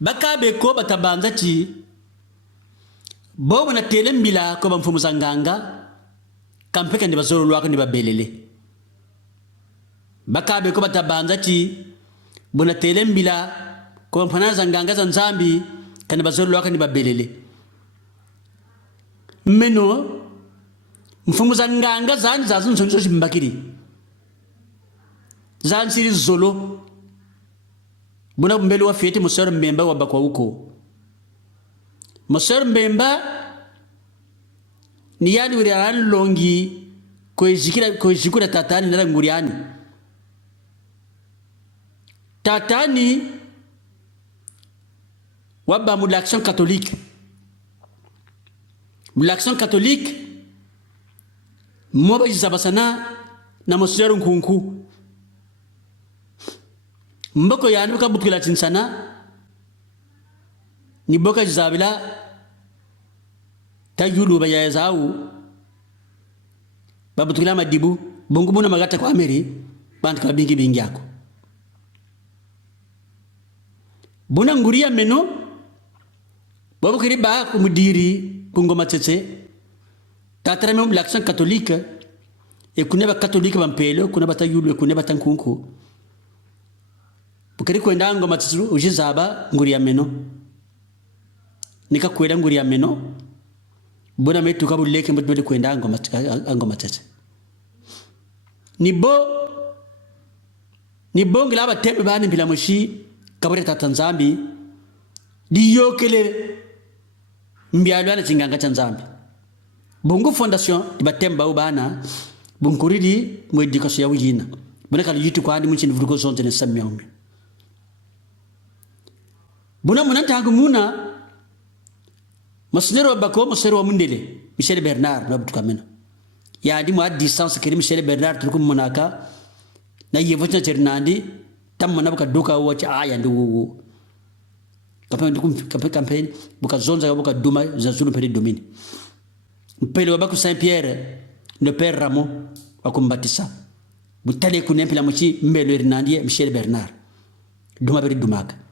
Bakabe ko batabanza ti bo na telembila ko bamfumu sanganga kampeka ndi bazoro lwako ndi babelele. Bakabe ko batabanza ti bona telembila ko bamfana zanganga za nzambi kandi bazoro lwako ndi babelele. Meno mfumu zanganga zani zazunzo zimbakiri zansiri zolo buna mbele wa fete musoro mbemba wa bakwa uko musoro mbemba ni yani uri longi ko jikira tatani na nguriani tatani waba mu l'action catholique moba jizabasana na musoro nkunku mboko yani buka butkila tinsana ni boka jizabila tayulu ba ya zau babutkila madibu bongo buna magata kwa ameri band ka bingi yako buna nguria meno bobo kiriba kumudiri kungoma tsetse tatara même l'action catholique et kuneba catholique bampelo kuneba tayulu kuneba tankunku bukari kwenda ngoma tsuru ujizaba nguria meno nika kwenda nguria meno bona metu kabuleke mbele kwenda ngoma tsetse nibo ngila batembe bani bila mushi kabure tatanzambi diyokele mbialo ana chinganga chanzambi bongo fondation di batemba ubana bunkuridi mo edikasyo ya wina bona kala yitu kwa andi munchi vurugo zonze ne samyambi buna munanta muna masnero bako masero mundele Michel Bernard na butukamena ya di mo a distance kiri Michel Bernard tukum munaka na yevotna chernandi tamma buka doka wacha aya ndu campagne buka zonza buka duma za zulu pedi domini mpele wabaku Saint Pierre le père Ramon wakumbatisa butale kunempela muchi mbelo Hernandie Michel Bernard duma pedi dumaka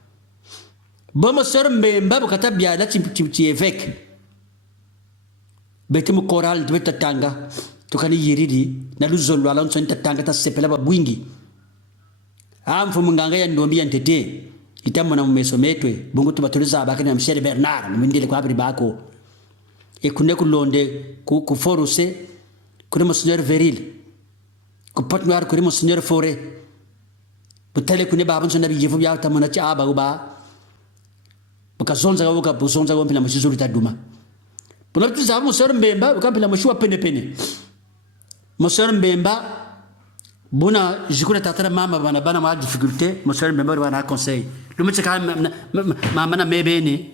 bomo sor mbemba bukata biala chi évêque betemu choral de tatanga tukani yiridi na luzolo ala nso tatanga ta sepela ba bwingi amfu munganga ya ndombi ya ntete itamona mumeso metwe bungu tubaturiza abakana Michel Bernard mwindele kwa abri bako e kunne kulonde ku foruse kuri Monseigneur Veril ku patnoir kuri Monseigneur Forêt butale kunne babon so nabi yefu ya tamona cha aba uba bukazonza mpila mshizuri taduma puna tuza Monseigneur Mbemba bukampila mshua pene Monseigneur Mbemba buna jikuna tatara mama bana ma difficulté Monseigneur Mbemba bana conseil lumeche ka mama na mebene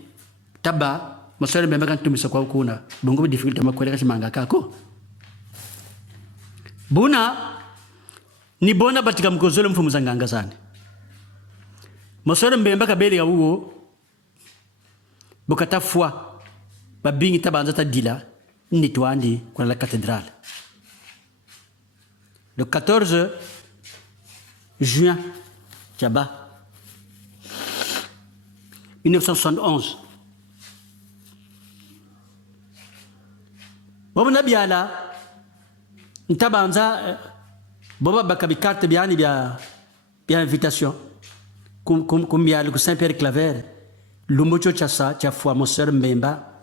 taba Monseigneur Mbemba kan tumisa kwa kuna bongo difficulté makweleka chimanga kako buna ni bona batika mkozole mfumu zanganga sana Monseigneur Mbemba kabeli ya uwo bukata foi babingi tabanza ta dila nitwandi kwa la cathédrale le 14 juin Tchaba 1971 bobo nabiala ntabanza bobo bakabikarte biani bia invitation kum biala ku Saint Pierre Claver Lumbocho Chassa, tu as foi, mon sœur Mbemba,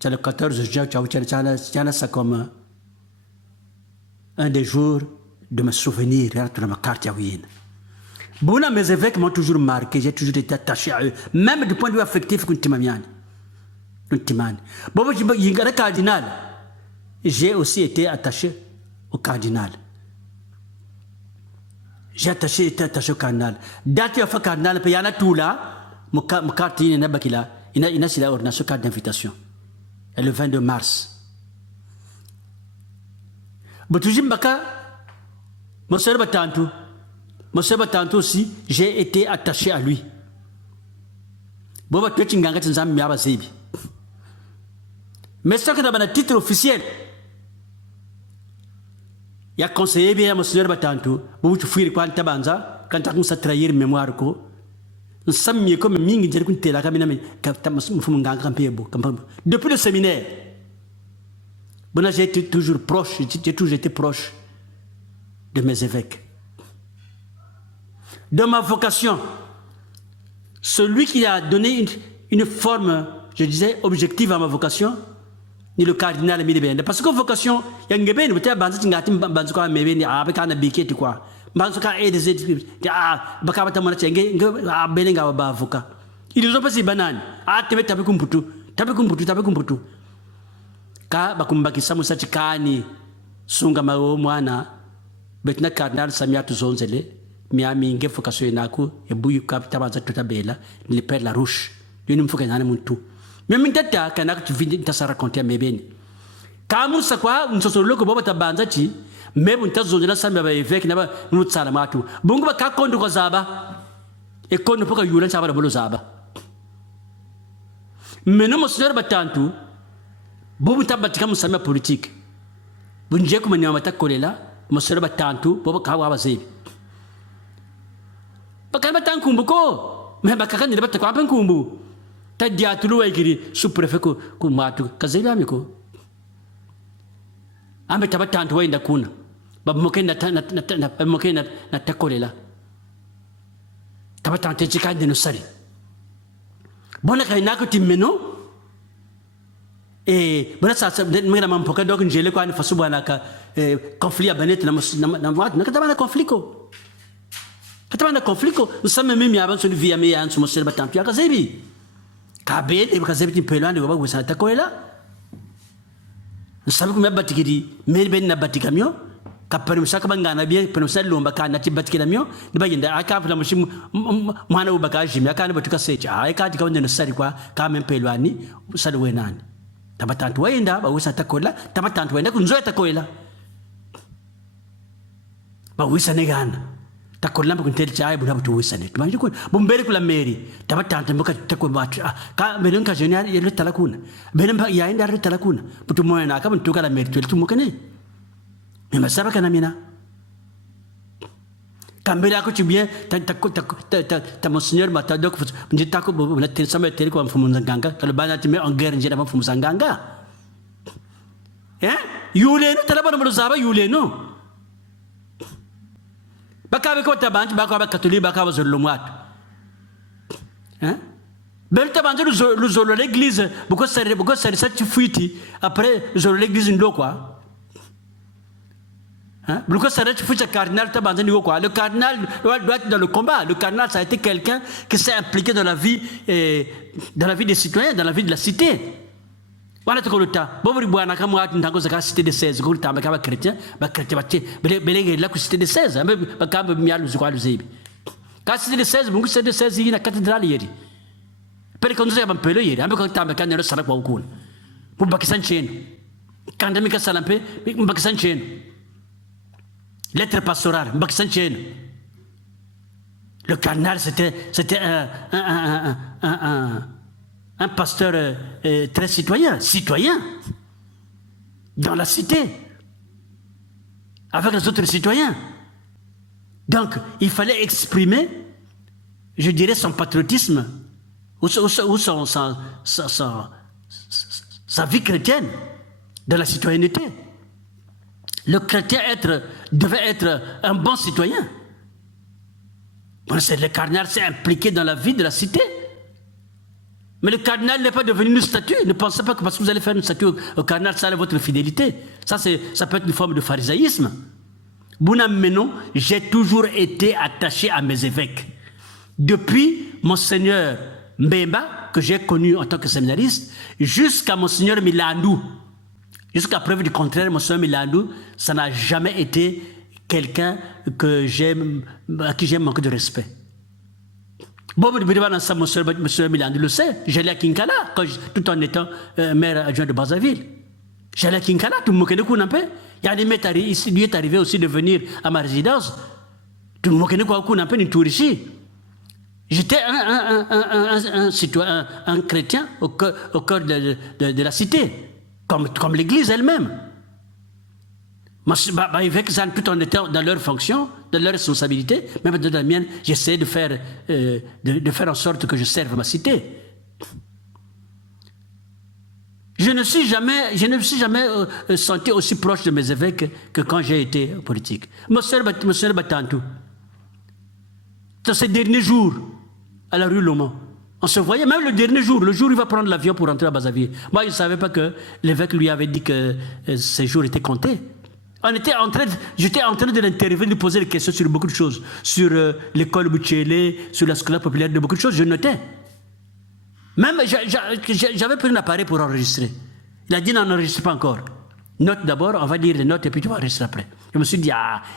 tu as le 14 juin, tu as ça comme un des jours de me souvenir dans ma carte Yawin. Bon, mes évêques m'ont toujours marqué, j'ai toujours été attaché à eux, même du point de vue affectif, bon, le cardinal, j'ai aussi été attaché au cardinal. J'ai été attaché au cardinal. Date tu as fait cardinal, puis il y en a tout là. Mon carte ina sila ordonnance carte d'invitation et le 22 mars botujim baka mon sœur Batantou aussi j'ai été attaché à lui boba twechinganga tsanzami myaba zebi mais ça que dans titre officiel ya conseiller bien mon sœur Batantou bobu tu fuir kwa tabanza quand tu as trahir mémoire ko Depuis le séminaire, j'ai toujours proche, j'ai toujours été proche de mes évêques. Dans ma vocation, celui qui a donné une forme, je disais, objective à ma vocation, ni le cardinal Milibende. Parce que vocation, il y a une guébène, tu as banzi tingati banzuka mebeni abeka na biketi quoi. Banzuka et des bakabata mona chenge belenga ba avocat. Ils ont passé banane. Tebe tabe kumputu. Ka bakumbaki samusa chikani sunga mawo mwana betna cardinal Samiatu Zonzele miami nge vocation naku e buyu kapita banza tutabela ni père la rouge. Lui nous faut que muntu. Mais mintata kana tu vindi ta raconter mebeni. Kamu sakwa nsosolo ko baba tabanza chi mebu ntazonjela samba ba évêque na ba nutsala matu. Bungu ba kakondo ko zaba. E kondo poka yula chaba bolo zaba. Meno monseigneur batantu bobu tabatika musama politique. Bunje ko manyama takolela monseigneur batantu boba kawa bazebi. Bakana batankumbu ko me bakaka ni batakwa bankumbu. Ta diatulu waigiri sous-préfet ko matu kazeli amiko ambe tabatantu wainda kuna babmokenda na takolela tabatantu chikande no sari bona kaina ko timmeno bona sa mera mampoka dok njele ko ani fasubana ka conflit abanet na wat na katabana conflit ko nsame mimi abanso ni via me yanso mosel batantu yakazebi Kabel et Kazebiti Pelan de Baba Santa Coela. Nous savons que Batikidi, Melben Nabaticamio, Kaperusakabangana, Penusel Lombaka, Nati Baticamio, the Bagenda, I can't Machine Mano Bakaji, I can't but to say, I can't go in the Sariqua, Carmen Pelani, Sadwenan. Tabatant Wenda, but Santa Cola, Tabatant Wenda, Kunzeta Coela. But we Sanegan. Takolam ko tel chai bu habtu wisanet manju ko bombere ko la meri tabatante mboka takko matu ka melon ka genial yele talakuna benen ba yayin dar talakuna putu moyena ka buntu kala meri tel tumo kane me masaba kana mina kambela ko tibien ta monseigneur mata dok njita ko bu la tel sama tel ko am fumu nganga kala bana timi en guerre njeda am fumu nganga yule no talabana mo zaba yule no Bakabe ko tabanti bakaba catholique bakaba zolomwat bel tabanti le zolo l'église beaucoup ça cette fuite après zolo l'église ndo quoi beaucoup ça cette fuite cardinal tabanti ndo quoi le cardinal doit être dans le combat le cardinal ça a été quelqu'un qui s'est impliqué dans la vie des citoyens dans la vie de la cité. Voilà tout le temps. Bon, vous voyez, quand moi, dans la cité de 16, vous avez un chrétien, la cité de 16, quand vous avez le droit de zébi. Quand cité de 16, vous cité de 16, il y a une cathédrale hier. Per conduire un peu hier, un peu quand vous avez le salaire pour vous. Vous avez un chien. Quand vous avez un salaire, vous avez un chien. Lettre pastorale, vous avez un chien. Le cardinal, c'était un pasteur très citoyen, dans la cité, avec les autres citoyens. Donc, il fallait exprimer, je dirais, son patriotisme, ou sa vie chrétienne, dans la citoyenneté. Le chrétien devait être un bon citoyen. Le cardinal s'est impliqué dans la vie de la cité. Mais le cardinal n'est pas devenu une statue. Ne pensez pas que parce que vous allez faire une statue au cardinal, ça c'est votre fidélité. Ça peut être une forme de pharisaïsme. Bounam, j'ai toujours été attaché à mes évêques. Depuis Monseigneur Mbemba, que j'ai connu en tant que séminariste, jusqu'à Monseigneur Milandou. Jusqu'à preuve du contraire, Monseigneur Milandou, ça n'a jamais été quelqu'un à qui j'ai manqué de respect. Bon, monsieur Milandou le sait, j'allais à Kinkala, tout en étant maire adjoint de Brazzaville. J'allais à Kinkala, tout le monde connaît un peu. Il y a des maîtres, il est arrivé aussi de venir à ma résidence. Tout le monde connaît un peu, une tour ici. J'étais un citoyen, un chrétien au cœur de la cité, comme l'église elle-même. Tout en étant dans leur fonction, de leur responsabilité, même de la mienne, j'essaie de faire en sorte que je serve ma cité. Je ne me suis jamais senti aussi proche de mes évêques que quand j'ai été politique. Monsieur Batantou, dans ces derniers jours, à la rue Lomont, on se voyait, même le dernier jour, le jour où il va prendre l'avion pour rentrer à Brazzaville. Moi, je ne savais pas que l'évêque lui avait dit que ses jours étaient comptés. J'étais en train de l'interviewer, de lui poser des questions sur beaucoup de choses, sur l'école Bouchélé, sur la scolaire populaire, de beaucoup de choses, je notais. Même, j'avais pris un appareil pour enregistrer. Il a dit, n'enregistre pas encore. Note d'abord, on va lire les notes et puis tu vas enregistrer après. Je me suis dit,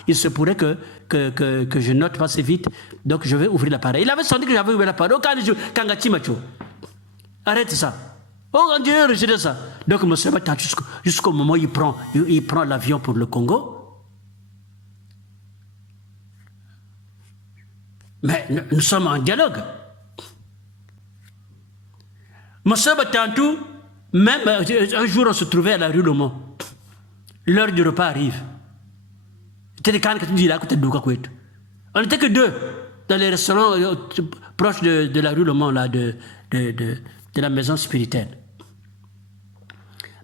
il se pourrait que je note pas assez vite, donc je vais ouvrir l'appareil. Il avait senti que j'avais ouvert l'appareil. Oh, Kangati Macho. Arrête ça. Oh, on dirait enregistrer ça. Donc, monsieur va jusqu'au moment où il prend l'avion pour le Congo. Mais nous sommes en dialogue. Monsieur Batantou, même un jour on se trouvait à la rue Lomont. L'heure du repas arrive. On n'était que deux dans les restaurants proches de la rue Lomont, là, de la maison spirituelle.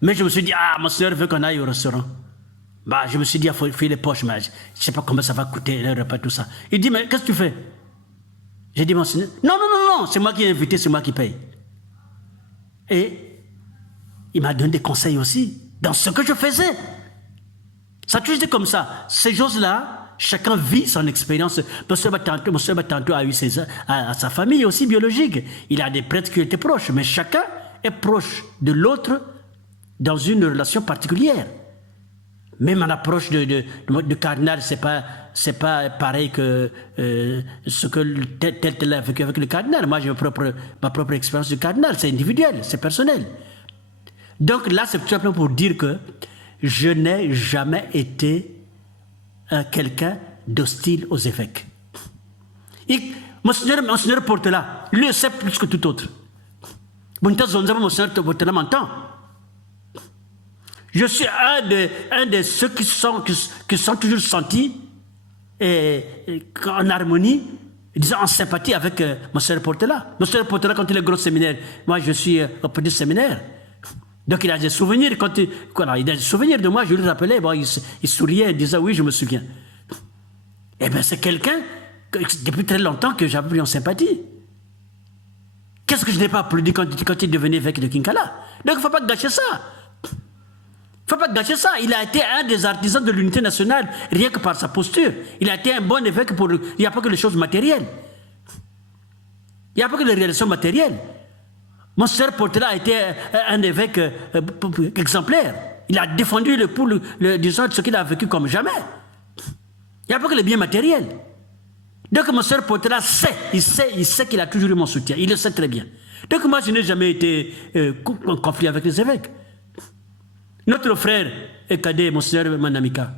Mais je me suis dit, mon soeur veut qu'on aille au restaurant. Bah, je me suis dit, il faut faire les poches, mais je ne sais pas combien ça va coûter, le repas, tout ça. Il dit, mais qu'est-ce que tu fais? J'ai dit, mon Seigneur, non, c'est moi qui ai invité, c'est moi qui paye. Et il m'a donné des conseils aussi dans ce que je faisais. Ça a toujours été comme ça. Ces choses-là, chacun vit son expérience. Monsieur Batantou a eu sa famille aussi biologique. Il a des prêtres qui étaient proches, mais chacun est proche de l'autre dans une relation particulière. Même en approche de cardinal, c'est pas pareil que ce que tel a vécu avec le cardinal. Moi, j'ai ma propre expérience du cardinal. C'est individuel, c'est personnel. Donc là, c'est tout simplement pour dire que je n'ai jamais été quelqu'un d'hostile aux évêques. Monseigneur Portela, lui, sait plus que tout autre. Monseigneur Portela m'entend. Je suis un de ceux qui sont toujours sentis en harmonie, disons en sympathie avec Monseigneur Portela. Monseigneur Portela, quand il est gros séminaire, moi je suis au petit séminaire. Donc il a des souvenirs, il a des souvenirs de moi, je lui rappelais, bon, il souriait, il disait oui, je me souviens. Eh bien, c'est quelqu'un, depuis très longtemps, que j'avais pris en sympathie. Qu'est-ce que je n'ai pas applaudi quand il devenait évêque de Kinkala? Donc il ne faut pas gâcher ça. Il ne faut pas gâcher ça. Il a été un des artisans de l'unité nationale, rien que par sa posture. Il a été un bon évêque il n'y a pas que les choses matérielles. Il n'y a pas que les réalisations matérielles. Monseigneur Portela a été un évêque exemplaire. Il a défendu disons, ce qu'il a vécu comme jamais. Il n'y a pas que les biens matériels. Donc Monseigneur Portela il sait qu'il a toujours eu mon soutien. Il le sait très bien. Donc moi, je n'ai jamais été en conflit avec les évêques. Notre frère est cadet, Monseigneur Manamika.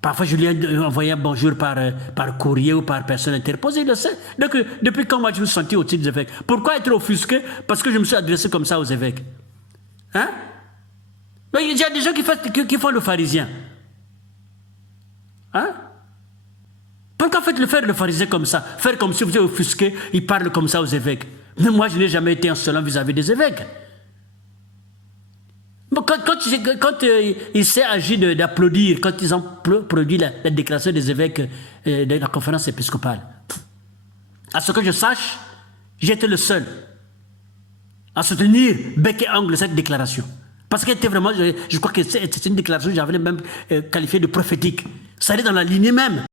Parfois, je lui ai envoyé un bonjour par courrier ou par personne interposée, il le sait. Donc, depuis quand moi je me suis senti au-dessus des évêques? Pourquoi être offusqué? Parce que je me suis adressé comme ça aux évêques. Hein? Mais il y a des gens qui font le pharisien. Hein? Pourquoi faire le pharisien comme ça? Faire comme si vous êtes offusqué, il parle comme ça aux évêques. Mais moi, je n'ai jamais été insolent vis-à-vis des évêques. Quand il s'est agi d'applaudir, quand ils ont produit la déclaration des évêques de la conférence épiscopale, à ce que je sache, j'étais le seul à soutenir bec et ongle cette déclaration. Parce qu'elle était vraiment, je crois que c'était une déclaration que j'avais même qualifiée de prophétique. Ça allait dans la lignée même